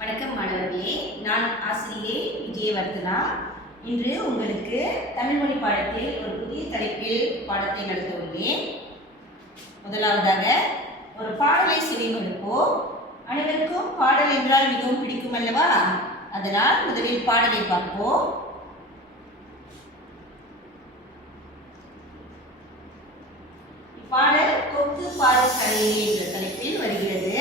வணக்கம் மாணவர்களே, நான் ஆசிரியை விஜயவர்தனா. இன்று உங்களுக்கு தமிழ் மொழி பாடத்தில் ஒரு புதிய தலைப்பில் பாடத்தை நடத்த உள்ளேன். முதலாவதாக ஒரு பாடலை செவிமடுப்போம். அனைவருக்கும் பாடல் என்றால் மிகவும் பிடிக்கும் அல்லவா? அதனால் முதலில் பாடலை பார்ப்போம். இப்பாடல் கொக்கு பாடு கலையே என்ற தலைப்பில் வருகிறது.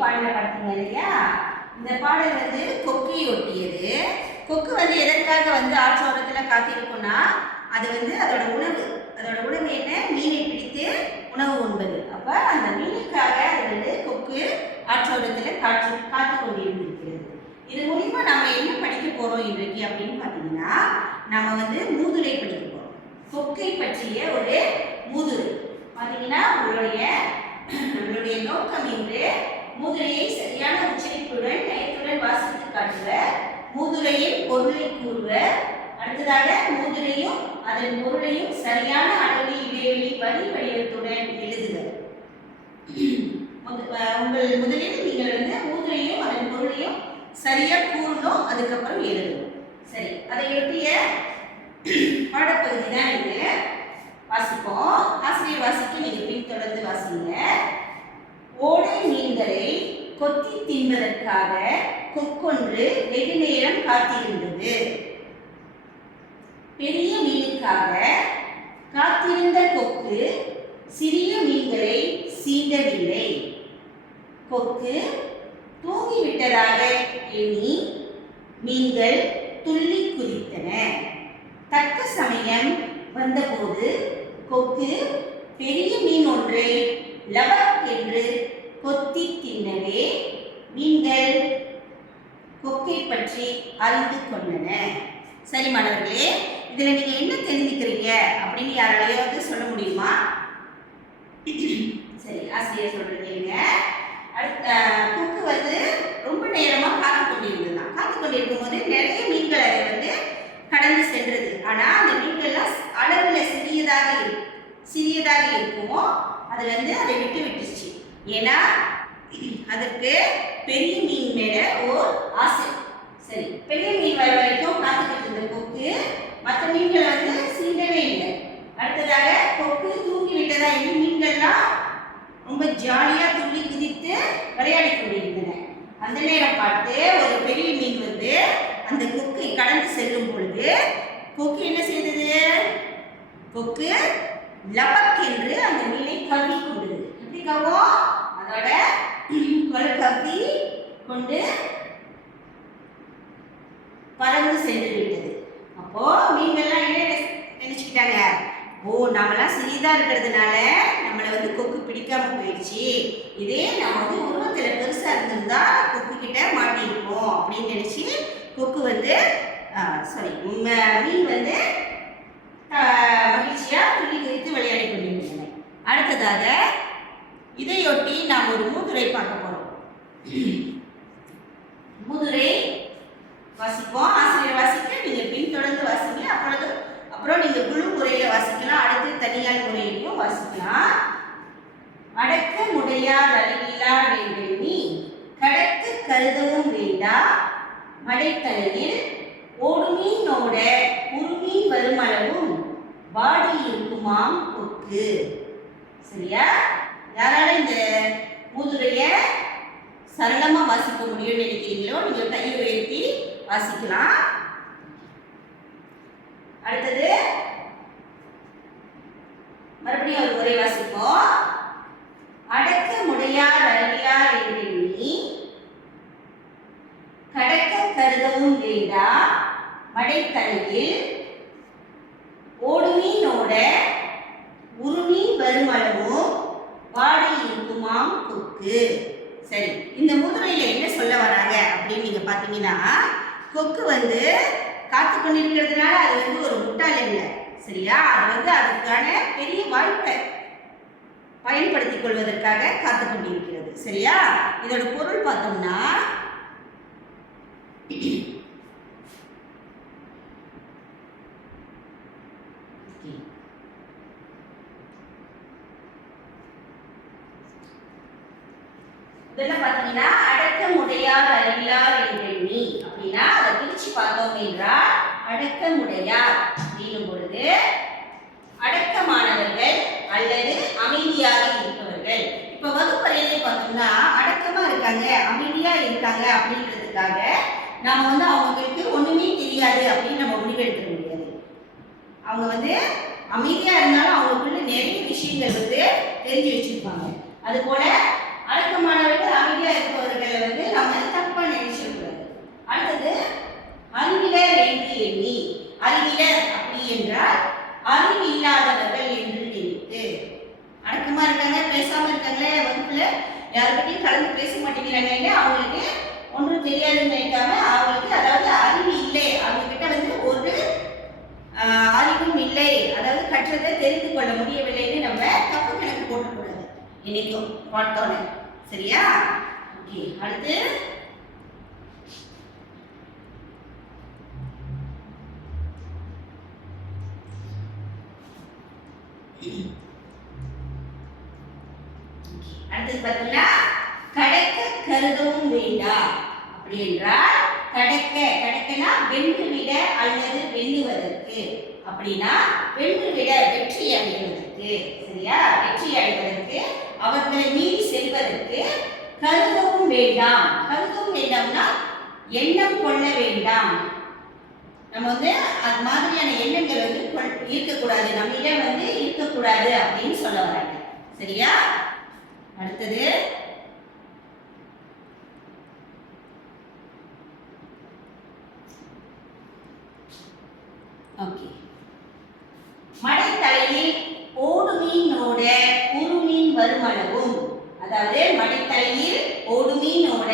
பாடலை பார்த்தீங்க இல்லையா? இந்த பாடல் கொக்கை ஒட்டியது. கொக்கு எதற்காக ஆற்றோரத்தில் காத்திருக்கும்னா, அது அதோட உணவு என்ன? மீனை பிடித்து உணவு உண்பது. அப்போ அந்த மீனுக்காக அது கொக்கு ஆற்றோரத்தில் காத்து கொண்டிருந்திருக்கிறது. இது மூலிமா நம்ம என்ன படிக்க போகிறோம் இன்றைக்கு அப்படின்னு பார்த்தீங்கன்னா, நம்ம மூதுரை படிக்க போகிறோம். கொக்கை பற்றிய ஒரு மூதுரை பார்த்தீங்கன்னா, நம்மளுடைய நோக்கம் இன்று மூதுரையை சரியான உச்சரிப்புடன் நயத்துடன் வாசித்து காட்டுவர். மூதுரையின் பொருளை கூறுவர். அடுத்ததாக மூதுரையும் அதன் பொருளையும் சரியான அளவு இடைவெளி வரி வடிவத்துடன் எழுதுவர். முதலில் நீங்கள் மூதுரையும் அதன் பொருளையும் சரியா கூறணும், அதுக்கப்புறம் எழுதணும். சரி, அதையொட்டிய பாடப்பகுதி தான் இது. வாசிப்போம். ஆசிரியர் வாசிக்க நீங்க பின்தொடர்ந்து வாசிங்க. ஓடை மீன்களை கொத்தி தின்பதற்காக கொக்கொன்று வெகு நேரம் காத்திருந்தது. பெரிய மீனுக்காக காத்திருந்த கொக்கு சிறிய மீன்களை சீண்டவில்லை. கொக்கு தூங்கிவிட்டதாக எண்ணி மீன்கள் துள்ளி குதித்தன. தக்க சமயம் வந்தபோது கொக்கு பெரிய மீன் ஒன்றை லபக் என்று கொத்தி தின்னவே மீன்கள் கொக்கை பற்றி அறிந்து கொண்டன. சரி மாணவர்களே, இதில் நீங்கள் என்ன தெரிஞ்சுக்கிறீங்க அப்படின்னு யாராலையாவது சொல்ல முடியுமா? சரி, ஆசிரியர் சொல்றீங்க. கொக்கு ரொம்ப நேரமாக காத்து கொண்டிருக்கும் போது நிறைய மீன்கள் அதை கடந்து சென்றது. ஆனால் அந்த மீன்கள்லாம் அளவில் சிறியதாக இருக்கும். அது அதை விட்டுருச்சு. ஏன்னா அதற்கு பெரிய மீன் மேல ஓர் ஆசை. சரி, பெரிய மீன் வர வரைக்கும் காத்துக்கிட்டு இருந்த கொக்கு மற்ற மீன்களை சீண்டவே இல்லை. அடுத்ததாக கொக்கு தூங்கி விட்டதா எண்ணி மீன்கள்லாம் ரொம்ப ஜாலியா துள்ளி குதித்து விளையாடி கொண்டிருந்தன. அந்த நேரம் பார்த்து ஒரு பெரிய மீன் அந்த கொக்கை கடந்து செல்லும் பொழுது கொக்கு என்ன செய்தது? கொக்கு லபக் என்று அந்த மீனை கவ்வி கொண்டது. எப்படி கவ்வும்? அதோட கவ்வி கொண்டு பறந்து சென்று விட்டது. அப்போ மீன்கள்லாம் என்ன நினைச்சுக்கிட்டாங்க? நாமெல்லாம் சிறிதா இருக்கிறதுனால நம்மளை கொக்கு பிடிக்காம போயிடுச்சு. இதே நம்ம உருவத்துல பெருசா இருந்திருந்தா கொக்கு கிட்ட மாட்டிருப்போம் அப்படின்னு நினைச்சு கொக்கு மீன் மகிழ்ச்சியா துள்ளி குதித்து விளையாடி கொண்டிருந்தன. அடுத்ததாக இதையொட்டி நாம் ஒரு மூதுரை பார்க்க போறோம். மூதுரை வாசிப்போம். ஆசிரியர் வாசிக்க நீங்க பின்தொடர்ந்து வாசிங்க. அப்புறம் நீங்க குழு முறையில வாசிக்கலாம். அடுத்து தனியார் முறையிலையும் வாசிக்கலாம். அடக்க முடையார் அழிவில்லா வேண்டெண்ணி கடக்க கருதவும் வேண்டா மடைத்தலையில் ஓடுமீனோட உருமீன் வருமளவும் வாடி இருக்குமாம் கொக்கு. சரியா? யாரால இந்த மூதுரைய சரளமா வாசிக்க முடியும்னு நினைக்கிறீங்களோ நீங்க கையை உயர்த்தி வாசிக்கலாம். அடுத்தது மறுபடியும் ஒரு முறை வாசிப்போம். அடக்க முடையார் அறிவிலார் என்றெண்ணி கடக்க கருதவும் வேண்டா மடைத்தலையில் ஓடுமீனோட உருமீன் வருமளவும் வாடி இருக்குமாம் கொக்கு. சரி, இந்த முதுரையில என்ன சொல்ல வராங்க அப்படின்னு நீங்க பாத்தீங்கன்னா, கொக்கு காத்து கொண்டிருக்கிறதுனால அது ஒரு முட்டாள் இல்லை, சரியா? அது அதுக்கான பெரிய வாய்ப்பை பயன்படுத்திக் கொள்வதற்காக காத்து கொண்டிருக்கிறது, சரியா? இதோட பொருள் பார்த்தோம்னா இதெல்லாம் பார்த்தீங்கன்னா அடக்கமுடையார் அறிவிலார் என்றெண்ணி அப்படின்னா அதை பிரிச்சு பார்த்தோம் என்றால் அடக்கமுடையார் அப்படின்னும் பொழுது அடக்கமானவர்கள் அல்லது அமைதியாக இருப்பவர்கள். இப்ப வகுப்பறையிலே பார்த்தோம்னா அடக்கமா இருக்காங்க, அமைதியா இருக்காங்க அப்படின்றதுக்காக நாம அவங்களுக்கு ஒண்ணுமே தெரியாது அப்படின்னு நம்ம முடிவெடுக்க முடியாது. அவங்க அமைதியா இருந்தாலும் அவங்களுக்குள்ள நிறைய விஷயங்கள் தெரிஞ்சு வச்சிருப்பாங்க. அது போல அடக்கமானவர்கள் அமைதியா இருப்பவர்களை நம்ம தப்பா நினைச்சிடக்கூடாது. அடுத்தது அறிவிலர் என்று எண்ணி, அறிவிலர் அப்படி என்றால் அறிவு இல்லாதவர்கள் என்று நினைத்து. அடக்கமா இருக்காங்க, பேசாம இருக்காங்களே, வகுப்புல யாருக்கிட்டையும் கலந்து பேச மாட்டேங்கிறாங்க, அவங்களுக்கு ஒன்றும் தெரியாதுன்னு நினைக்காம அவங்களுக்கு அதாவது அறிவு இல்லை, அவங்க கிட்ட ஒரு அறிவும் இல்லை, அதாவது கற்றதை தெரிந்து கொள்ள முடியவில்லைன்னு நம்ம தப்பு கணக்கு போட்டக்கூடாது என்னைக்கும் பார்த்தோன்னு, சரியா? ஓகே, அடுத்து அடுத்தது பார்த்தீங்கன்னா கடக்க கருதவும் வேண்டாம் அப்படி என்றால் கடக்கனா வென்று விட அல்லது வெல்லுவதற்கு, அப்படின்னா வென்று விட வெற்றி அடைவதற்கு, சரியா? வெற்றி அடைவதற்கு அவர்களை மீறி செல்வதற்கு கருதவும் வேண்டாம். கருதவும் வேண்டாம்னா எண்ணம் கொள்ள வேண்டாம். நம்ம அது மாதிரியான எண்ணங்கள் இருக்கக்கூடாது, நம்மிடம் இருக்கக்கூடாது அப்படின்னு சொல்ல வராங்க, சரியா? அடுத்தது ஓகே, மடைத்தலையில் ஓடுமீனோட உருமீன் வருமளவும், அதாவது மடைத்தலையில் ஓடுமீனோட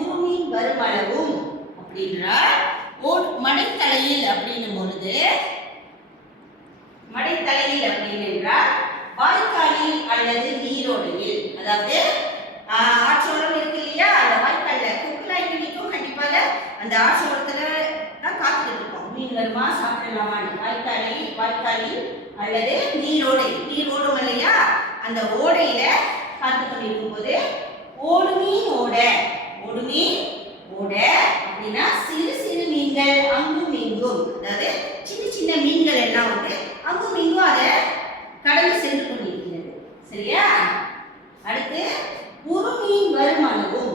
உருமீன் வருமளவும் அப்படின்றால் மடைத்தலையில் அப்படின்னும் பொழுது மடைத்தலையில் அப்படின்னு என்றால் வாய்க்காலில் அல்லது நீரோடையில், அதாவது ஆற்றோரம் இருக்கு இல்லையா, அந்த வாய்க்கால்ல குக்குலாய் நிற்கும், கண்டிப்பாக அந்த ஆற்றோரத்துல தான் காத்துக்கிட்டு இருக்கோம், மீன் வருமா சாப்பிடலாமான்னு. வாய்க்காலில் அல்லது நீரோடை, நீர் ஓடும் இல்லையா, அந்த ஓடையில காத்து கொண்டிருக்கும் போது ஓடுமீன் ஓட அப்படின்னா சிறு சிறு மீன்கள் அங்கும் இங்கும், அதாவது சின்ன சின்ன மீன்கள் எல்லாம் அங்கும் இங்கும் அதை கடந்து சென்று கொண்டிருக்கிறது, சரியா? அடுத்து உருமீன் வருமளவும்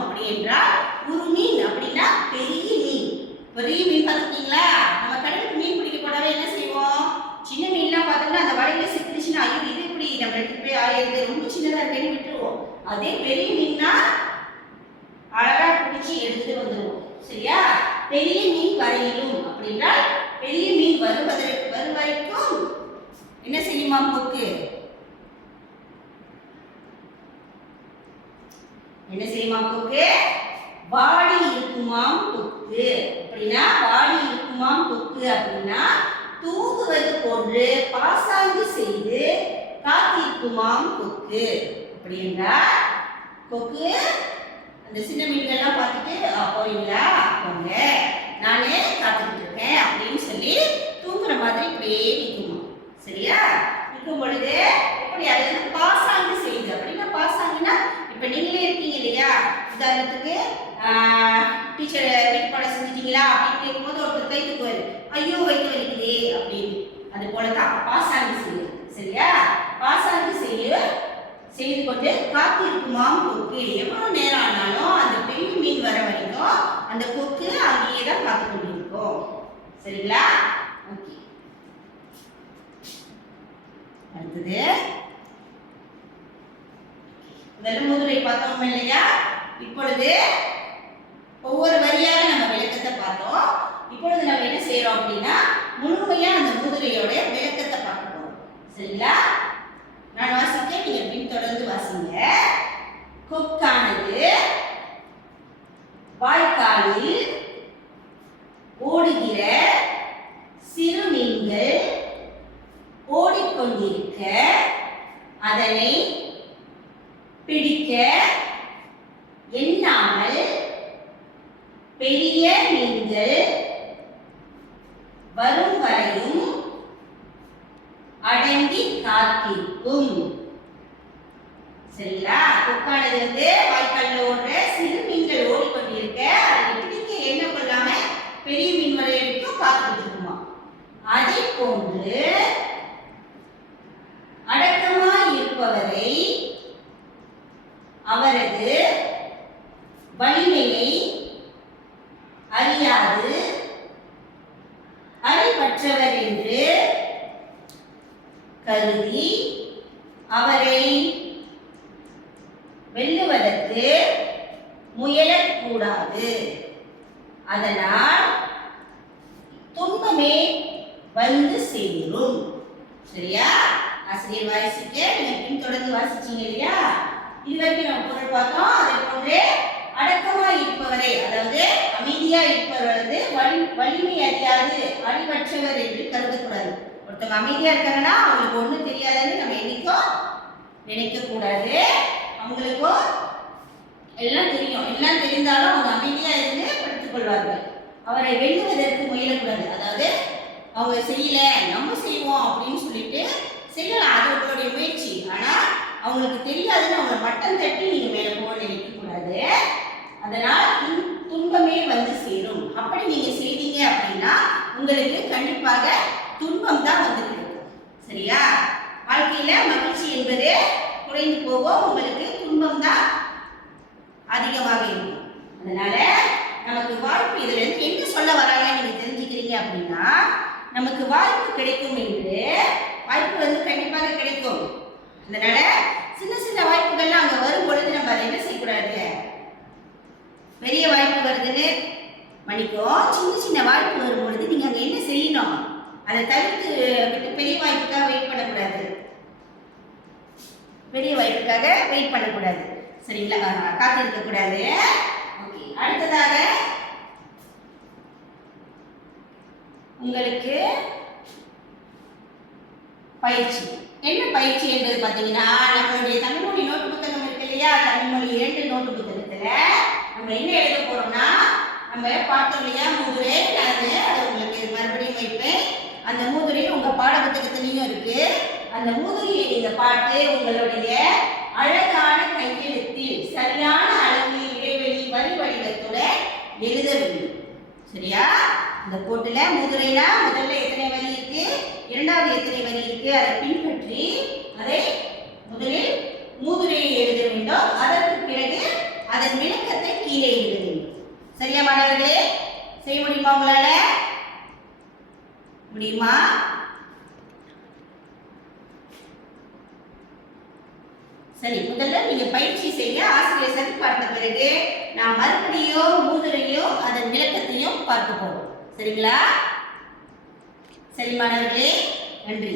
அப்படி என்றால் உருமீன் அப்படின்னா பெரிய மீன் பார்த்துருக்கீங்களா? நம்ம கடலுக்கு மீன் பிடிக்க போனாவே என்ன செய்வோம், சின்ன மீன்லாம் பார்த்தோம்னா அந்த வலையில சிக்கிடுச்சுன்னா ஐயோ இது இப்படி நம்ம எடுத்துட்டு போய் ஆயிடுது, ரொம்ப சின்னதாக இருக்கேன்னு விட்டுருவோம். அதே பெரிய மீன்னா அழகா பிடிச்சி எடுத்துட்டு வந்துடுவோம், சரியா? பெரிய மீன் வரையிலும் அப்படின்னா பெரிய மீன் வரும் வரைக்கும் என்ன செய்யுமா கொக்கு? என்ன செய்யுமா கொக்கு? வாடி இருக்குமாம் கொக்கு. அப்படின்னா வாடி இருக்குமாம் கொக்கு அப்படின்னா தூங்குவது போன்று பாசாங்கு செய்து காத்திருக்குமாம் கொக்கு. அப்படின்னா கொக்கு அந்த சின்ன மீன்கள்லாம் பார்த்துட்டு போறீங்களா, போங்க, நானே காத்துக்கிட்டு இருக்கேன் அப்படின்னு சொல்லி தூங்குற மாதிரி இப்படியே நிற்குமா, சரியா? நிற்கும் பொழுது எப்படி அது பாசாங்கு செய்யுது. அப்படின்னா பாசாங்குன்னா இப்ப நீங்களே இருக்கீங்க இல்லையா, உதாரணத்துக்கு டீச்சர் வீட்டு பாடம் செஞ்சுட்டீங்களா அப்படின்னு கேட்கும்போது ஒருத்தர் கை தூக்குவாரு, ஐயோ வைக்க வலிக்குதே அப்படின்னு. அது போலதான் பாசாங்கு செய்யுது, சரியா? பாசாங்கு செய்து கொண்டு காத்திருக்குமாம் கொக்கு. எவ்வளவு நேரம் ஆனாலும் அந்த பெரிய மீன் வர வரைக்கும் அந்த கொக்கு அங்கேயே தான் காத்து கொண்டிருக்கும். சரிங்களா? ஓகே. அடுத்தது முதல்ல முதுரை பார்த்தோம் இல்லையா? இப்பொழுது ஒவ்வொரு வரியாக நம்ம விளக்கத்தை பார்த்தோம். இப்பொழுது நம்ம என்ன செய்யறோம் அப்படின்னா முழுமையா அந்த முதுரையோட விளக்கத்தை பார்க்க போறோம். சரிங்களா? நான் வாசிக்க நீங்க பின்தொடர்ந்து வாசிங்க. கொக்கானது வாய்க்காலில் ஓடுகிற சிறு மீன்கள் ஓடிக்கொண்டிருக்க அதனை பிடிக்க எண்ணாமல் பெரிய மீன்கள் வரும் வரையும் அடங்கி காத்திருக்கும். சரிங்களா? கொக்கானது வாய்க்காலில் ஓடுற சிறு மீன்கள் ஓடிக்கொண்டிருக்க அதை பிடிக்க என்ன கொள்ளாம பெரிய மீன் வரைக்கும் காத்துட்டு இருக்குமா. அதை போன்று அடக்கமாய் இருப்பவரை அவரது வலிமையை அறியாது அறிவற்றவர் என்று கருதி அவரை வெல்லுவதற்கு முயலக்கூடாது. அதனால் துன்பமே வந்து சேரும். சரியா? ஆசிரியர் வாசிக்க நீங்க பின்தொடர்ந்து வாசிச்சீங்க இல்லையா? இதுவரைக்கும் நம்ம பொருள் பார்த்தோம். அதே போன்று அடக்கமாய் இருப்பவரை, அதாவது அமைதியா இருப்பவர் வலிமை அறியாது அறிவற்றவர் என்று கருதக்கூடாது. ஒருத்தவங்க அமைதியா இருக்காங்கன்னா அவங்களுக்கு ஒண்ணும் தெரியாதுன்னு நம்ம என்னைக்கும் நினைக்க கூடாது. அவங்களுக்கும் எல்லாம் தெரியும். எல்லாம் தெரிந்தாலும் அவங்க அமைதியா இருந்து படுத்துக் கொள்வார்கள். அவரை வெல்லுவதற்கு முயலக்கூடாது. அதாவது அவங்க செய்யல நம்ம செய்வோம் அப்படின்னு சொல்லிட்டு செய்யலாம், அது உங்களுடைய முயற்சி. ஆனா அவங்களுக்கு தெரியாதுன்னு அவங்களை மட்டம் தட்டி நீங்க மேல போக நினைக்க கூடாது. அதனால் துன்பமே வந்து சேரும். அப்படி நீங்க செய்தீங்க அப்படின்னா உங்களுக்கு கண்டிப்பாக துன்பம் தான் வந்து கிடைக்கும். சரியா? வாழ்க்கையில மகிழ்ச்சி என்பது குறைந்து போகும், உங்களுக்கு துன்பம் தான் அதிகமாக இருக்கும். அதனால நமக்கு வாய்ப்பு, இதுல இருந்து என்ன சொல்ல வராங்க நீங்க தெரிஞ்சுக்கிறீங்க அப்படின்னா நமக்கு வாய்ப்பு கிடைக்கும் என்று, வாய்ப்பு வந்து கண்டிப்பாக கிடைக்கும். அதனால சின்ன சின்ன வாய்ப்புகள்லாம் அங்க வரும் பொழுது நம்ம அதை என்ன செய்யக்கூடாது, பெரிய வாய்ப்பு வருதுன்னு மன்னிக்கும், சின்ன சின்ன வாய்ப்பு வரும் பொழுது நீங்க அங்க என்ன செய்யணும், அதை தவிர்த்து பெரிய வாய்ப்புக்காக வெயிட் பண்ணக்கூடாது. பெரிய வாய்ப்புக்காக வெயிட் பண்ணக்கூடாது. சரிங்களா? காத்திருக்க கூடாது. ஓகே. அடுத்ததாக உங்களுக்கு பயிற்சி. என்ன பயிற்சி என்பது பார்த்தீங்கன்னா நம்மளுடைய தமிழ்மொழி நோட்டு புத்தகம் இருக்கு இல்லையா? தமிழ்மொழி 2 நோட்டு புத்தகத்துல நம்ம என்ன எழுத போறோம்னா, நம்ம பார்த்தோம் இல்லையா மூதுரை, நான் அதை உங்களுக்கு மறுபடியும் வைப்பேன். அந்த மூதுரை உங்க பாட புத்தகத்திலையும் இருக்கு. அந்த மூதுரையை நீங்க பார்த்து உங்களுடைய அழகான கையெழுத்தில் சரியான அளவு இடைவெளி வரி வடிவத்தோட எழுத வேண்டும். சரியா? இந்த போட்டுல மூதுரைனா முதல்ல எத்தனை வரி இருக்கு, இரண்டாவது எத்தனை வரி இருக்கு, அதை பின்பற்றி அதை முதலில் மூதுரையை எழுத வேண்டும். அதற்கு பிறகு அதன் விளக்கத்தை கீழே எழுத வேண்டும். சரியா மாணவர்களே? செய்ய முடியுமா உங்களால? முடியுமா? சரி, முதல்ல நீங்க பயிற்சி செய்ய ஆசிரியர் சரி பார்த்த பிறகு நான் மறுபடியும் மூதுரையும் அதன் விளக்கத்தையும் பார்க்க போறோம். சரிங்களா? சரி மாணவர்களே, நன்றி.